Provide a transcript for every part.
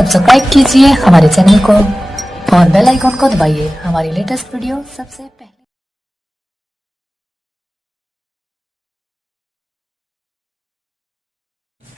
Subscribe कीजिए हमारे channel को और बेल आइकन को दबाइए हमारी लेटेस्ट वीडियो सबसे पहले।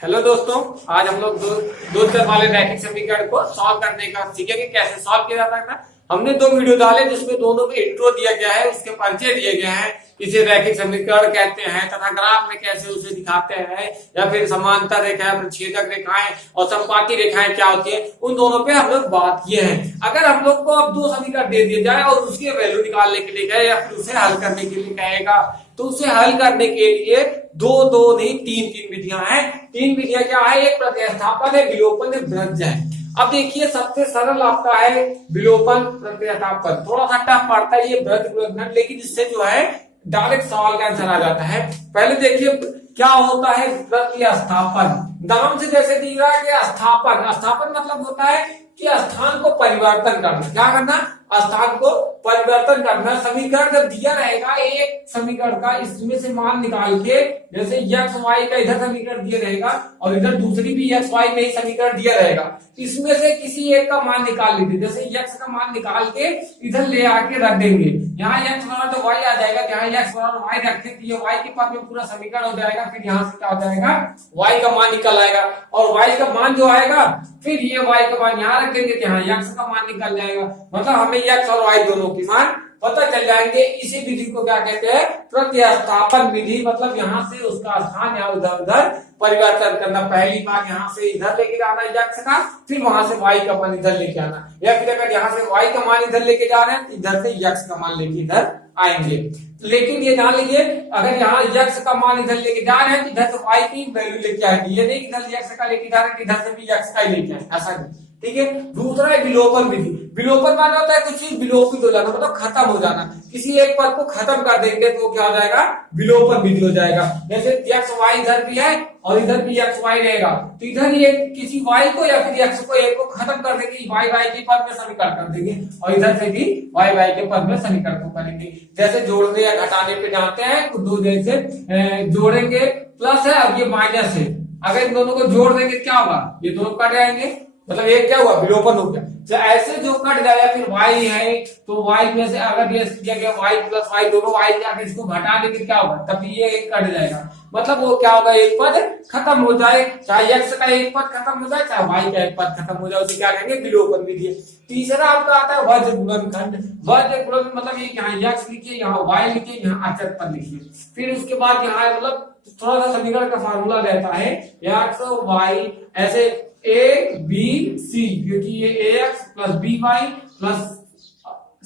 हेलो दोस्तों, आज हम लोग दो चर वाले रैखिक समीकरण को सॉल्व करने का सीखेंगे। कैसे सॉल्व किया जाता है। हमने दो वीडियो डाले जिसमें दोनों में इंट्रो दिया गया है, उसके परिचय दिए गए हैं, इसे रैखिक समीकरण कहते हैं तथा ग्राफ में कैसे उसे दिखाते हैं, या फिर समांतर रेखाएं, प्रतिच्छेदक रेखाएं और समपाती रेखाएं क्या होती है, उन दोनों पे हम लोग बात किए हैं। अगर हम लोग को अब दो समीकरण दे दिए जाए और उसकी वैल्यू निकालने के लिए कहे या फिर उसे हल करने के लिए कहेगा, तो उसे हल करने के लिए दो नहीं तीन विधियां हैं। तीन विधियां क्या है? एक प्रतिस्थापन है, विलोपन है, वृत्त है। अब देखिए, सबसे सरल आपका है विलोपन प्रतिस्थापन। थोड़ा सा टफ पड़ता है ये वृत्त, लेकिन इससे जो है डायरेक्ट सवाल का आंसर आ जाता है। पहले देखिए क्या होता है प्रतिस्थापन। नाम से जैसे दिख रहा है कि स्थापन मतलब होता है कि स्थान को परिवर्तन करना। क्या करना? स्थान को परिवर्तन करना। समीकरण जब दिया रहेगा एक समीकरण का, इसमें से मान निकाल के, जैसे एक्स वाई का इधर समीकरण दिया रहेगा और इधर दूसरी भी एक्स वाई में ही समीकरण दिया रहेगा, इसमें से किसी एक का मान निकाल लीजिए। जैसे एक्स का मान निकाल के इधर ले आके रख देंगे, यहाँ एक्स बराबर तो वाई आ जाएगा, यहाँ एक्स बराबर वाई रखते तो ये वाई के पद में पूरा समीकरण हो जाएगा। फिर यहाँ से क्या हो जाएगा? वाई का मान निकल आएगा, और वाई का मान जो आएगा फिर ये वाई का मान यहाँ रख देंगे, यहाँ एक्स का मान निकल जाएगा। मतलब हमें एक्स और वाई दोनों की मान पता चल जाएंगे। इसी विधि को क्या कहते हैं? प्रतिस्थापन विधि। मतलब यहाँ से उसका स्थान या उधर उधर परिवर्तन करना। पहली बार यहाँ से इधर लेके जाना एक्स का, फिर वहां से वाई का मान इधर लेके आना, या फिर अगर यहाँ से वाई का मान इधर लेके जा रहे हैं तो इधर से एक्स का मान लेके इधर आएंगे। लेकिन ये जान लीजिए, अगर यहाँ एक्स का मान इधर लेके जा रहे हैं तो इधर से वाई की वैल्यू लेके आएंगे। ये नहीं इधर एक्स का लेके जा रहे हैं इधर से भी एक्स का ही लेके आए, ऐसा नहीं। ठीक है। दूसरा है विलोपन विधि। विलोपन माना होता है कुछ चीज विलोपित हो जाना, मतलब खत्म हो जाना। किसी एक पद को खत्म कर देंगे तो क्या हो जाएगा? विलोपन विधि हो जाएगा। जैसे एक्स वाई इधर भी है और इधर भी एक्स वाई रहेगा, तो इधर ये किसी वाई को या फिर एक्स को एक को खत्म कर देंगे, वाई वाई के पद में समीकरण कर देंगे, और इधर से भी वाई वाई के पद में समीकरण को करेंगे। जैसे जोड़ने या घटाने पे जानते हैं, दो जैसे जोड़ेंगे प्लस है और ये माइनस है, अगर इन दोनों को जोड़ देंगे क्या होगा? ये दोनों कट जाएंगे, मतलब ये क्या हुआ? विलोपन हो गया। तो ऐसे जो कट जाएगा, फिर y है तो y में से अगर ये दिया गया y प्लस y, दोनों y जाके इसको घटा देंगे क्या होगा? तभी ये एक कट जाएगा। मतलब वो क्या होगा? एक पद खत्म हो जाए, चाहे x का एक पद खत्म हो जाए, चाहे y का एक पद खत्म हो जाए, उसे क्या कहेंगे? विलोपन विधि। तीसरा आपका आता है वज्र गुणनखंड। वज्र गुणन मतलब ये यहाँ x लिखिए, यहाँ y लिखिए, यहाँ अचर पद लिखिए। फिर उसके बाद यहाँ मतलब थोड़ा सा समीकरण का फार्मूला रहता है x y ऐसे ए बी सी, क्योंकि ये A X plus B Y plus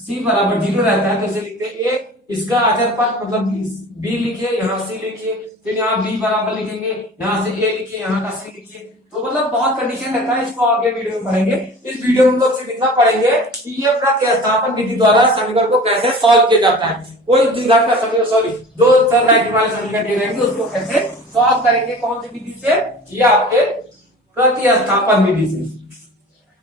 C बराबर 0 रहता है, तो इसे लिखते हैं ए। इसका अचर पद मतलब बी लिखिए, यहाँ सी लिखिए, फिर यहाँ बी बराबर लिखेंगे, यहाँ से ए लिखिए, यहाँ का सी लिखिए। तो मतलब बहुत कंडीशन रहता है, इसको आगे वीडियो में पढ़ेंगे। इस वीडियो में लोग सिर्फ इतना पढ़ेंगे कि ये प्रतिस्थापन विधि द्वारा समीकरण को कैसे सॉल्व किया जाता है। कोई द्विघात का समीकरण, सॉरी दो सरल वाले समीकरण दे रहेंगे, उसको कैसे सॉल्व करेंगे, कौन सी विधि से? ये आपके प्रतिस्थापन विधि से।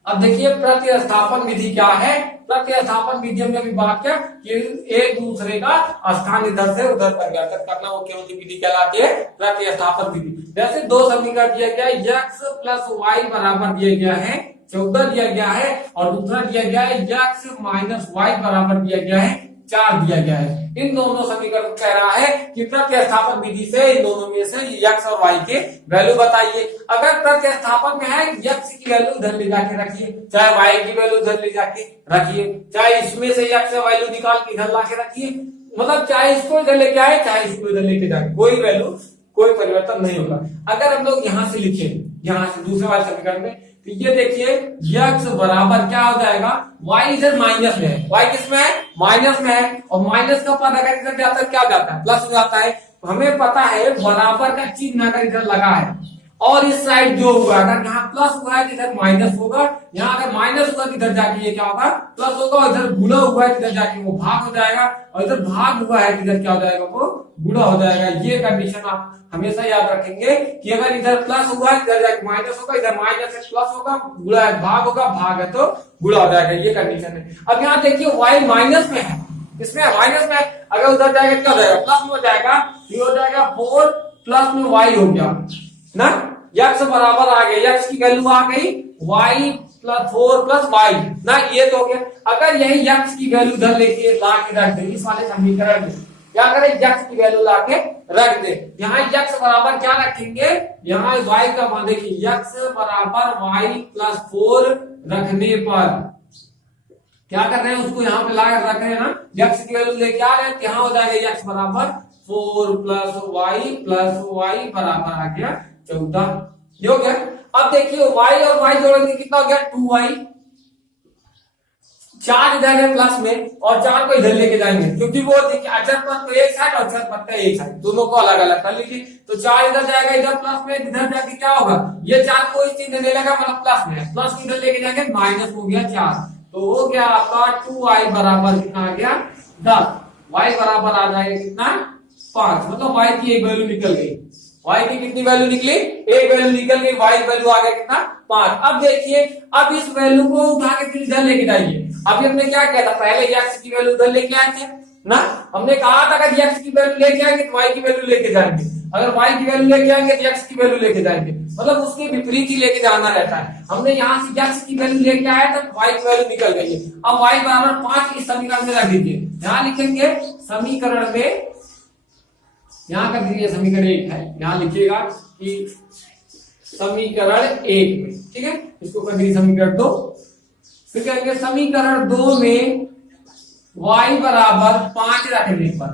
अब देखिए प्रतिस्थापन विधि क्या है। प्रतिस्थापन विधि हमने अभी बात किया कि एक दूसरे का स्थान इधर से उधर परिवर्तन करना, वो कौन सी विधि कहलाती है? प्रतिस्थापन विधि। जैसे दो समीकरण दिया गया है, x प्लस वाई बराबर दिया गया है 14 दिया गया है, और दूसरा दिया गया है x माइनस वाई बराबर दिया गया है 4 दिया गया है। इन दोनों समीकरण को कह रहा है कि प्रतिस्थापन विधि से इन दोनों में से x और y के वैल्यू बताइए। अगर प्रतिस्थापन में है x की वैल्यू इधर ले जाके रखिए, चाहे y की वैल्यू इधर ले जाके रखिए, चाहे इसमें से x से वैल्यू निकाल के इधर लाके रखिए, मतलब चाहे इसको इधर लेके आए चाहे इसको इधर लेके जाए, कोई वैल्यू कोई परिवर्तन नहीं होगा। अगर हम लोग यहाँ से लिखे, यहाँ से दूसरे वाले समीकरण में, तो ये देखिए x बराबर क्या हो जाएगा? y इधर माइनस में है, y किस में है? माइनस में है, और माइनस का पद अगर इधर जाता है क्या जाता है? प्लस हो जाता है। हमें पता है बराबर का चिन्ह अगर इधर लगा है और इस साइड जो हुआ, अगर यहाँ प्लस हुआ है तो इधर माइनस होगा, यहाँ अगर माइनस हुआ तो इधर जाके ये क्या होगा? प्लस होगा। इधर गुणा हुआ है तो इधर जाके वो भाग हो जाएगा, और इधर भाग हुआ है तो इधर क्या हो जाएगा? वो गुणा हो जाएगा। ये कंडीशन आप हमेशा याद रखेंगे कि अगर इधर प्लस हुआ है इधर जाके माइनस होगा, इधर माइनस है प्लस होगा, गुणा है भाग होगा, भाग है तो गुणा हो जाएगा। ये कंडीशन है। अब यहाँ देखिए y माइनस में है, इसमें माइनस में, अगर उधर जाएगा क्या हो जाएगा? प्लस में हो जाएगा, ये हो जाएगा 4 प्लस में y हो गया ना, x बराबर आ गया, x की वैल्यू आ गई y प्लस 4 प्लस वाई ना, ये तो हो गया। अगर यही x की वैल्यू इधर लेके ला के रख दे इस वाले समीकरण में, क्या करें x की वैल्यू ला के रख दे, यहाँ x बराबर क्या रखेंगे, यहाँ y का मान देखिए x बराबर y प्लस 4 रखने पर क्या कर रहे हैं, उसको यहाँ पे ला रख रहे हैं ना, x की वैल्यू लेके आ रहे हैं, यहाँ हो जाएगा x बराबर 4 प्लस वाई बराबर आ गया 14, ये हो गया। अब देखिए y और y जोड़ेंगे कितना हो गया 2y, 4 इधर है प्लस में और 4 को इधर लेके जाएंगे, क्योंकि वो देखिए अचर पद तो एक साइड और चर पद का एक साइड, दोनों को अलग अलग कर लीजिए। तो 4 इधर जाएगा इधर प्लस में, इधर जाके क्या होगा, ये 4 को इस चिन्ह देने लगा मतलब प्लस में, प्लस को इधर लेके जाएंगे माइनस हो गया 4, तो हो गया आपका 2y बराबर कितना आ गया 10, y बराबर आ जाएगा कितना 5, मतलब y की एक वैल्यू निकल गई, y की कितनी वैल्यू निकली, एक वैल्यू निकल गई, y वैल्यू आ गया कितना 5। अब देखिए अब इस वैल्यू को उठा के फिर इधर लेके जाइए, अभी हमने क्या किया था, पहले x की वैल्यू इधर लेके आए थे ना, हमने कहा था अगर x की वैल्यू लेके आएंगे तो y की वैल्यू लेके जाएंगे, अगर y की वैल्यू लेके आएंगे तो x की वैल्यू लेके जाएंगे, मतलब उसके विपरीत ही लेके जाना रहता है। हमने यहाँ से x की वैल्यू लेके आया था y की वैल्यू निकल गई है, अब y बराबर 5 इस समीकरण में रख दीजिए, यहाँ लिखेंगे समीकरण में, यहाँ कर दीजिए समीकरण 1 है, यहाँ लिखिएगा कि समीकरण 1 में, ठीक है, इसको कर दीजिए समीकरण 2, फिर कहेंगे समीकरण 2 में y बराबर 5 रखने पर,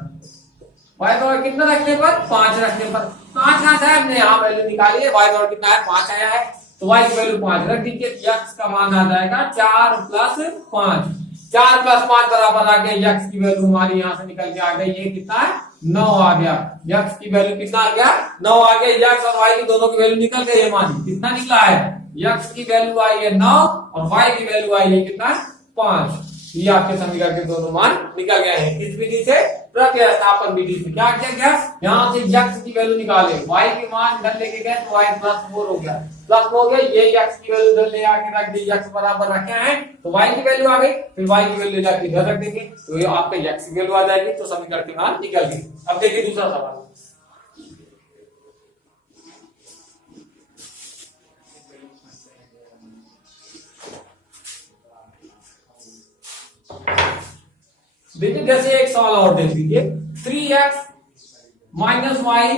y बराबर कितना रखने पर 5 रखने पर, 5 आता है, हमने यहाँ वैल्यू निकाली है, y बराबर कितना है 5 आया है, तो y की वैल्यू 5 रख दीजिए, x का मान आ जाएगा 4 प्लस 5, 4 प्लस 5 बराबर आ गया, x की वैल्यू हमारी यहाँ से निकल के आ गई, ये कितना है 9 आ गया, x की वैल्यू कितना आ गया 9 आ गया, x और y की दोनों की वैल्यू निकल गई है, मान कितना निकला है, x की वैल्यू आई है 9 और y की वैल्यू आई है कितना 5, ये आपके समीकरण के दोनों मान निकल गए हैं। किस विधि से, प्रतिस्थापन विधि से। क्या किया गया, यहाँ से x की वैल्यू निकाले, y के मान इधर लेके गए तो y प्लस 4 हो गया, प्लस हो गया, ये x की वैल्यू इधर ले आके रख दी, x बराबर रखे हैं तो y की वैल्यू आ गई, फिर y की वैल्यू जाके इधर रख देंगे तो ये आपका x की वैल्यू आ जाएगी, तो समीकरण के मान निकल गए। अब देखिए दूसरा सवाल, देखिए जैसे एक सवाल और देख लीजिए, 3x माइनस वाई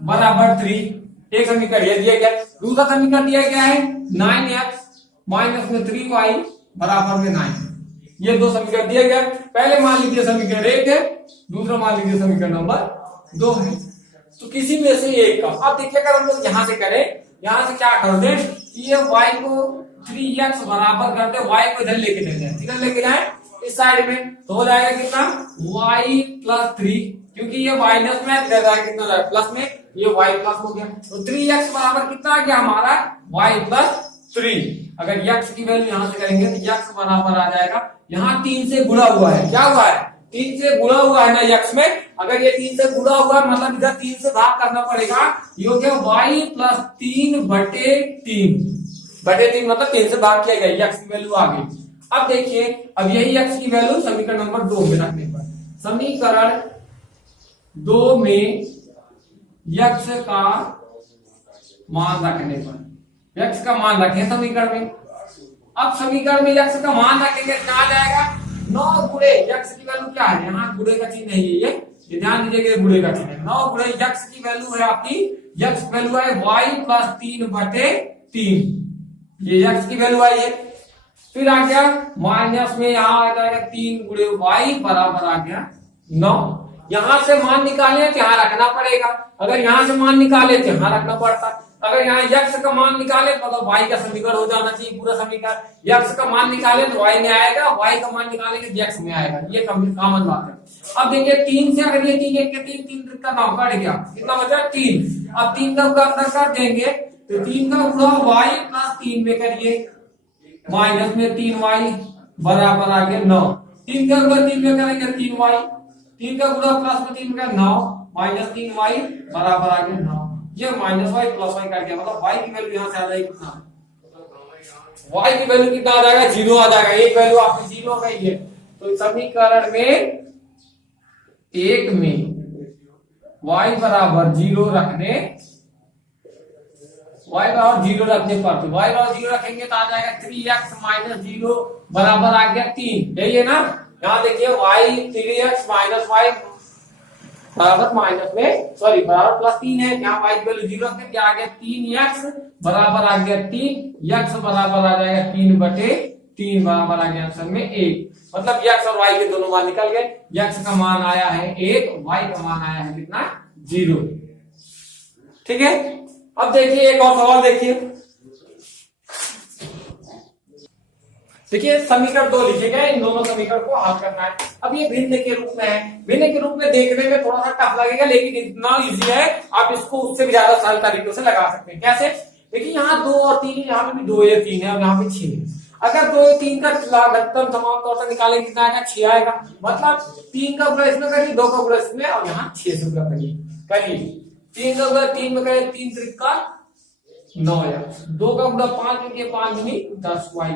बराबर 3, एक समीकरण ये दिया गया, दूसरा समीकरण दिया गया है 9x माइनस में 3y बराबर में 9, ये दो समीकरण दिए गए। पहले मान लीजिए समीकरण 1 है, दूसरा मान लीजिए समीकरण नंबर 2 है, तो किसी में से एक का, अब देखिए अगर हम लोग यहाँ से करें, यहाँ से क्या कर दे, ये y को 3x बराबर कर दे, y को इधर लेके जाए, इधर लेके जाए इस साइड में, तो हो जाएगा कितना y प्लस 3, क्योंकि ये माइनस में कितना जाएगा प्लस में, ये y प्लस हो गया, तो 3x बराबर कितना आ गया हमारा y प्लस 3। अगर x की वैल्यू यहाँ से करेंगे तो x बराबर आ जाएगा, यहाँ 3 से गुणा हुआ है, क्या हुआ है 3 से गुणा हुआ है ना x में, अगर ये 3 से गुणा हुआ मतलब इधर 3 से भाग करना पड़ेगा, ये हो गया y प्लस 3 बटे 3 मतलब 3 से भाग किया गया, x की वैल्यू आ गई। अब देखिए अब यही x की वैल्यू समीकरण नंबर 2 में रखने पर, समीकरण 2 में x का मान रखने पर, x का मान रखें समीकरण में, अब समीकरण में x का मान रखेंगे क्या आ जाएगा 9 गुणे x की वैल्यू क्या है, यहाँ गुणे का चिन्ह है, ये ध्यान दीजिएगा गुणे का चिन्ह है, 9 गुणे x की वैल्यू है आपकी, x वैल्यू है y प्लस 3 बटे 3, ये x की वैल्यू आई है। फिर आ गया माइनस में, यहाँ आ जाएगा 3 गुणे y बराबर आ गया 9, यहां से मान निकाले तो यहाँ रखना पड़ेगा, अगर यहाँ से मान निकाले तो यहाँ रखना पड़ता, अगर यहाँ x का मान निकाले तो मतलब y का समीकरण हो जाना चाहिए पूरा समीकरण, x का मान निकाले तो y में आएगा, y का मान निकालेंगे तो x में आएगा, ये कॉमन बात है। अब देखिए 3 से अगर ये 3 1 के 3 का 9 कट गया, कितना बचा 3, अब 3 का गुणा अंदर कर देंगे तो 3 का गुणा y प्लस 3 में करिए, माइनस में 3y बराबर आ गया 9, 3 का गुणा 3 में करेंगे 3y, 3 का गुणा प्लस में 3 का 9 माइनस 3y बराबर आ गया 9, ये माइनस y प्लस y कर गया, मतलब y की वैल्यू यहाँ से आ जाएगी कितना, y की वैल्यू कितना आ जाएगा 0 आ जाएगा, एक वैल्यू आपकी 0 गई है, तो समीकरण में 1 में y बराबर 0 रखने y बराबर 0 रखने पर, तो y बराबर 0 रखेंगे तो आ जाएगा 3x माइनस 0 बराबर आ गया 3, यही है ना। यहाँ देखिए y 3x माइनस y बराबर माइनस में सॉरी बराबर प्लस 3 है, यहाँ y की वैल्यू 0 रखें, क्या आ गया 3x बराबर आ गया 3, x बराबर आ जाएगा 3/3 बराबर आ गया आंसर में 1। मतलब x और y के दोनों मान निकल गए, x का मान आया है 1, y का मान आया है कितना 0। ठीक है, अब देखिए एक और सवाल देखिए। देखिए समीकरण 2 लिखे गए, इन दोनों समीकरण को हल करना है। अब ये भिन्न के रूप में है, भिन्न के रूप में देखने में थोड़ा सा टफ लगेगा, लेकिन इतना इजी है आप इसको उससे भी ज्यादा सरल तरीकों से लगा सकते हैं। कैसे? देखिए यहाँ 2 और 3, यहाँ पे भी 2 या 3 है और यहाँ पे 6 है। अगर 2 या 3 का लघुत्तम समान तौर से निकालेंगे कितना आएगा 6 आएगा। मतलब 3 का गुणा इसमें करिए, 2 का गुणा इसमें और यहाँ 6 से गुणा करिए 3 का गुणा 3 में करें 3 त्रिका 9 या 2 का गुणा 5 में किए 5 दूनी 10 y,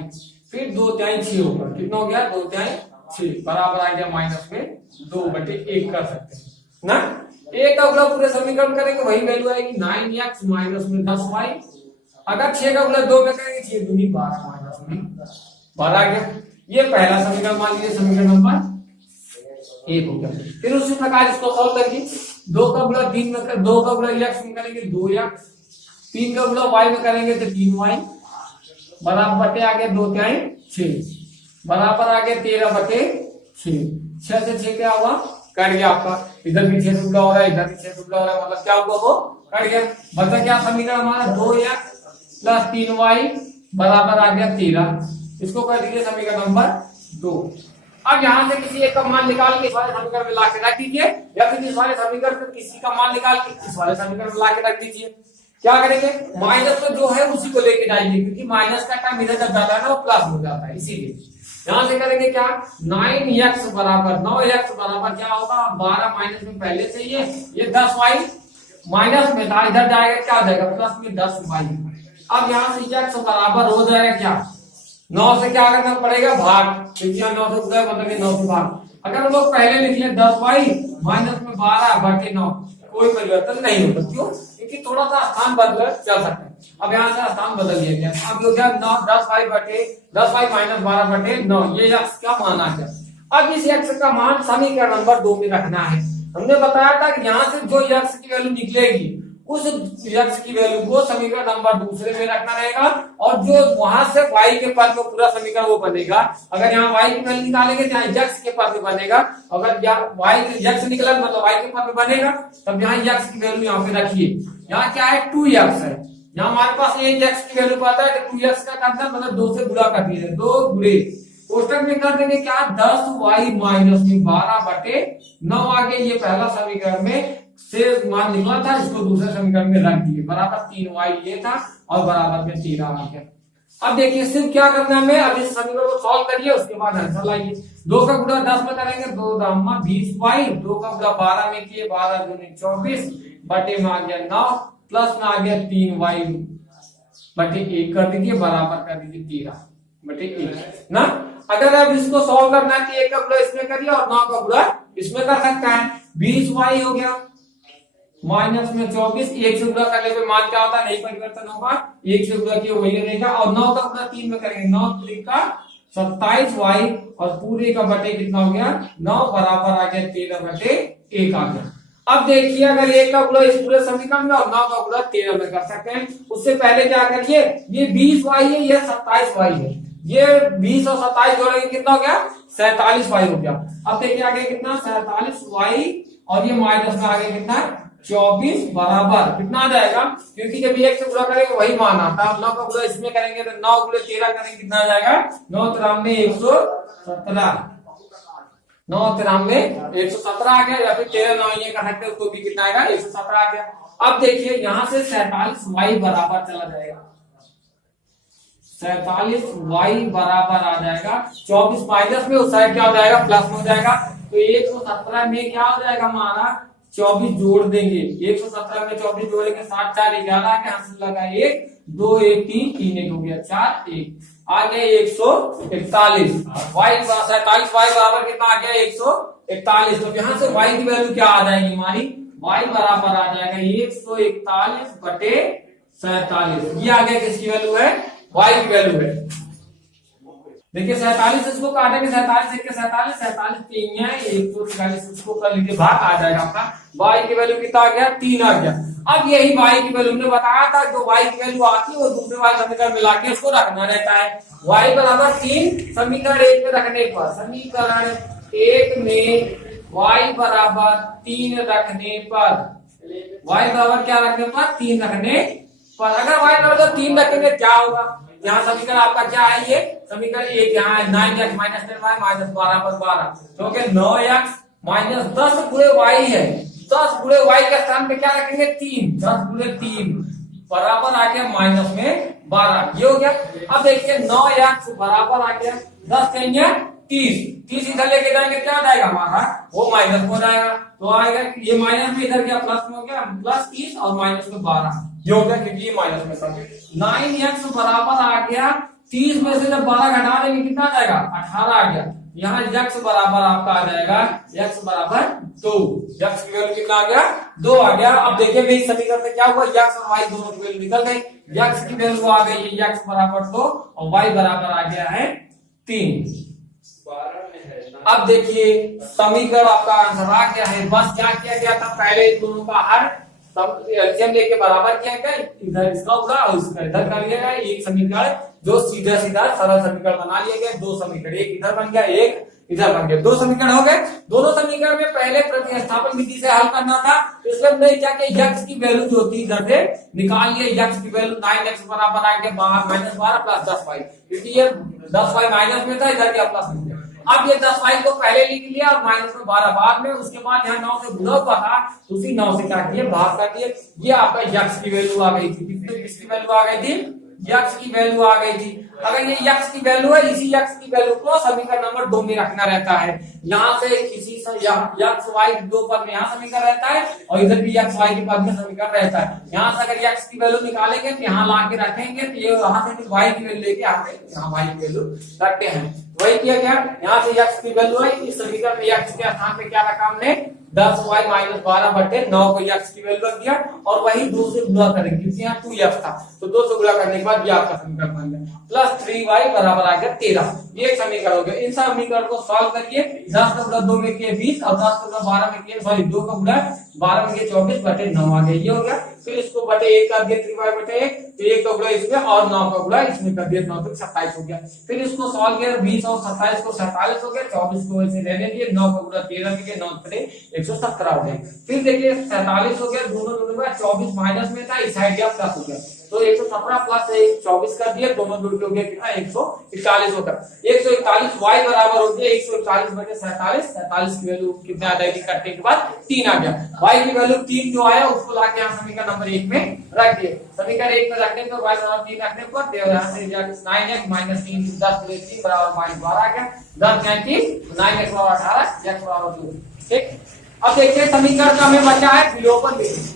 फिर 2 तिहाई 6 होगा, कितना हो गया 2 तिहाई 6 बराबर आ गया माइनस में 2/1 कर सकते हैं ना। एक का गुणा पूरे समीकरण करेंगे वही वैल्यू आएगी 9x माइनस में 10y। अगर 6 का गुणा 2 में करेंगे 6 दूनी 12 माइनस में 12 आ गया। ये पहला समीकरण मान लीजिए समीकरण नंबर 1 हो गया। फिर उसी प्रकार इसको सॉल्व करिए, 2 का गुणा 3 में 2 का गुणा x में करेंगे 2x, 3 का गुणा y में करेंगे तो 3y बराबर बटे आ गया 2 तिहाई 6 बराबर आ गया 13/6। 6 से 6 क्या हुआ कट गया आपका, इधर भी 6 से गुणा हो रहा है, इधर भी 6 से गुणा हो रहा है, मतलब क्या हुआ वो कट गया। बचा क्या समीकरण हमारा 2x प्लस 3y बराबर आ गया 13। इसको कर दीजिए समीकरण नंबर 2। अब यहाँ से किसी एक का मान निकाल के इस वाले समीकरण में ला के रख दीजिए, या फिर इस वाले समीकरण से किसी का मान निकाल के इस वाले समीकरण में ला के रख दीजिए। क्या करेंगे माइनस में जो है उसी को लेके जाएंगे, क्योंकि माइनस का टाइम इधर जब जाता है ना वो प्लस हो जाता है, इसीलिए यहां से करेंगे क्या 9x बराबर 9x बराबर क्या होगा 12 माइनस में पहले से ये 10y माइनस में था, इधर जाएगा क्या हो जाएगा प्लस में 10y। अब यहाँ से x बराबर हो जाएगा क्या 9 से क्या करना पड़ेगा भाग, क्योंकि यहाँ 9 से गुणा मतलब 9 से भाग। अगर हम लोग पहले लिख ले 10y माइनस में 12/9 कोई परिवर्तन नहीं होगा, क्यों क्योंकि थोड़ा सा स्थान बदल चल सकता है। अब यहाँ से स्थान बदल दिया गया, अब हो गया 10y माइनस 12/9, ये x का मान आ गया। अब इस x का मान समीकरण नंबर 2 में रखना है। हमने बताया था कि यहाँ से जो x की वैल्यू निकलेगी उस x की वैल्यू को समीकरण नंबर 2 में रखना रहेगा, और जो वहां से y के पद में पूरा समीकरण वो बनेगा। अगर यहाँ y की वैल्यू निकालेंगे तो यहाँ x के पद में बनेगा, अगर y x निकला मतलब y के पद में बनेगा, तब यहाँ x की वैल्यू यहाँ पे रखिए। यहाँ क्या है 2x है, यहाँ हमारे पास एक x की वैल्यू पता है तो 2x का करना मतलब 2 से गुणा कर दीजिए, 2 गुणे कोष्टक में कर देंगे क्या 10y माइनस में 12/9 आगे। ये पहला समीकरण में से मान निकला था, इसको दूसरे समीकरण में रख दिए, बराबर 3y ये था और बराबर में 13 आ गया। अब देखिए सिर्फ क्या करना है, अब इस समीकरण को सॉल्व करिए, उसके बाद आंसर लाइए। 2 का गुणा 10 में करेंगे 2 दामा 20y, 2 का गुणा 12 में किए 12 दूनी 24 बटे में आ गया 9 प्लस में आ गया 3y/1 कर दीजिए बराबर कर दीजिए 13/1 ना। अगर अब इसको सॉल्व करना है तो 1 का गुणा इसमें करिए और 9 का गुणा इसमें कर सकता है। 20y हो गया माइनस में 24, 1 से गुणा करने पे मान क्या होता है नहीं परिवर्तन होगा, 1 से गुणा किया वही रहेगा, और 9 का गुणा 3 में करेंगे 9 3 का 27y और पूरे का बटे कितना हो गया 9 बराबर आ गया 13/1 आ गया। अब देखिए अगर 1 का गुणा इस पूरे समीकरण में और 9 का गुणा 13 में कर सकते हैं। उससे पहले क्या करिए, ये 20y है ये 27y है, ये 20 और 27 जोड़ेंगे कितना हो गया 47y हो गया। अब देखिए आगे कितना 47y और ये माइनस में आगे कितना 24 बराबर कितना आ जाएगा, क्योंकि जब 1 से गुणा करेंगे वही मान आता है। 9 का गुणा इसमें करेंगे तो 9 गुणे 13 करेंगे कितना आ जाएगा 9 93 117, 9 93 117 आ गया, या फिर 13 9 ये कर सकते हो तो भी कितना आएगा 117 आ गया। अब देखिए यहाँ से 47y बराबर चला जाएगा, 47y बराबर आ जाएगा 24 माइनस में उस साइड क्या हो जाएगा प्लस हो जाएगा, तो 117 में क्या हो जाएगा हमारा 24 जोड़ देंगे, 117 में 24 जोड़ेंगे 7 4 11 के हाथ लगा 1 2 1 3 3 1 हो गया 4 1 आ गया 141 y 47y बराबर कितना आ गया 141। तो यहाँ से y की वैल्यू क्या आ जाएगी हमारी y बराबर आ जाएगा 141/47 47। ये आगे किसकी वैल्यू है, y की वैल्यू है। देखिए 47 इसको काटेंगे, 47 एक 47, 47 3 है 140, इसको कर लीजिए भाग, आ जाएगा आपका y की वैल्यू कितना आ गया, 3 आ गया। अब यही y की वैल्यू हमने बताया था, जो y की वैल्यू आती है वो दूसरे वाले समीकरण मिला के उसको रखना रहता है। y बराबर 3 समीकरण 1 में रखने पर, समीकरण 1 में y बराबर 3 रखने पर, y बराबर क्या रखने पर, 3 रखने पर, अगर y बराबर 3 रखेंगे क्या होगा, यहाँ समीकरण आपका क्या है, ये समीकरण 1 यहाँ है 9x माइनस 10y माइनस 12 पर 12, क्योंकि 9x माइनस 10 गुणे y है, 10 गुणे y के स्थान पे क्या रखेंगे 3, 10 गुणे 3 बराबर आ गया माइनस में 12, ये हो गया। अब देखिए 9x बराबर आ गया 10 कहेंगे 30 इधर लेके जाएंगे क्या हो जाएगा हमारा, वो माइनस हो जाएगा, तो आएगा ये माइनस में इधर गया प्लस में हो गया, प्लस 30 और माइनस में 12, ये हो गया क्योंकि ये माइनस में था। 9x बराबर आ गया 30 में से जब 12 घटा देंगे कितना आ जाएगा, 18 आ गया। यहाँ x बराबर आपका आ जाएगा x बराबर 2, x की वैल्यू कितना आ गया, 2 आ गया। अब देखिए भाई समीकरण में क्या हुआ, x और y दोनों की वैल्यू निकल गई, x की वैल्यू आ गई x बराबर 2 और y बराबर आ गया है 3। अब देखिए समीकरण आपका आंसर आ गया है। बस क्या किया गया था, पहले इन दोनों का हर एलसीएम लेके बराबर किया गया, इधर इसका उड़ा और इसका इधर कर लिया गया, एक समीकरण जो सीधा सीधा सरल समीकरण बना लिया गया, दो समीकरण, एक इधर बन गया एक इधर बन गया, दो समीकरण हो गए। दोनों समीकरण में पहले प्रतिस्थापन विधि से हल करना था, इसमें हमने क्या किया, x की वैल्यू जो थी इधर से निकाल लिया, x की वैल्यू 9x बराबर आ गया माइनस 12 प्लस 10y, क्योंकि ये 10y माइनस में था, इधर गया प्लस में। अब ये 10y को पहले लिख लिया और माइनस में 12 बाद में, उसके बाद यहाँ 9 से गुणा हुआ था, उसी 9 से क्या किए भाग कर दिए, ये आपका x की वैल्यू आ गई थी। किसकी वैल्यू आ गई थी, x की वैल्यू आ गई थी। अगर ये x की वैल्यू है, इसी x की वैल्यू को समीकरण नंबर 2 में रखना रहता है। यहाँ से किसी x y 2 पद में यहाँ समीकरण रहता है और इधर भी x y के पद में समीकरण रहता है। यहाँ से अगर x की वैल्यू निकालेंगे तो यहाँ ला के रखेंगे, तो ये यहाँ से y की वैल्यू लेके आते हैं, यहाँ y की वैल्यू रखते हैं। वही किया गया, यहाँ से x की वैल्यू है, इस समीकरण में x के स्थान पे क्या रखा हमने, 10y माइनस 12 बटे 9 को x की वैल्यू रख दिया और वही 2 से गुणा करेंगे, क्योंकि यहाँ 2x था, तो 2 से गुणा करने के बाद ये आपका समीकरण बन गया, प्लस 3y बराबर आ गया 13। ये एक समीकरण हो गया। इन समीकरण को सॉल्व करिए, 10 का गुणा 2 में किए 20 और 10 का गुणा 12 में किए, सॉरी 2 का गुणा 12 में किए 24 बटे 9 आ गया, ये हो गया। फिर इसको बटे 1 कर दिया, 3y बटे 1, तो 1 का गुणा इसमें और 9 का गुणा इसमें कर दिया, 9 तक 27 हो गया। फिर इसको सॉल्व किया, 20 और 27 को 47 हो गया, 24 को ऐसे रहने दिए, 9 का गुणा 13 में 9 बटे 117 हो गया। फिर देखिए 47 हो गया, दोनों दोनों में 24 माइनस में था, इस साइड गया प्लस हो गया, तो 117 प्लस 24 कर दिया, दोनों जुड़ के हो गया कितना 141 होगा। 141 y बराबर हो गया 141 बटे 47, 47 की वैल्यू कितना आ जाएगी करने के बाद 3 आ गया। y की वैल्यू 3 जो आया उसको लाके यहाँ समीकरण नंबर 1 में रख दिए। समीकरण 1 में रखने पर y बराबर 3 रखने पर यहाँ से 9x माइनस 3 10 गुणे 3 बराबर माइनस 12 आ गया, 10 30, 9x बराबर 18, x बराबर 2। ठीक, अब देखिए समीकरण का हमें बचा है विलोपन विधि।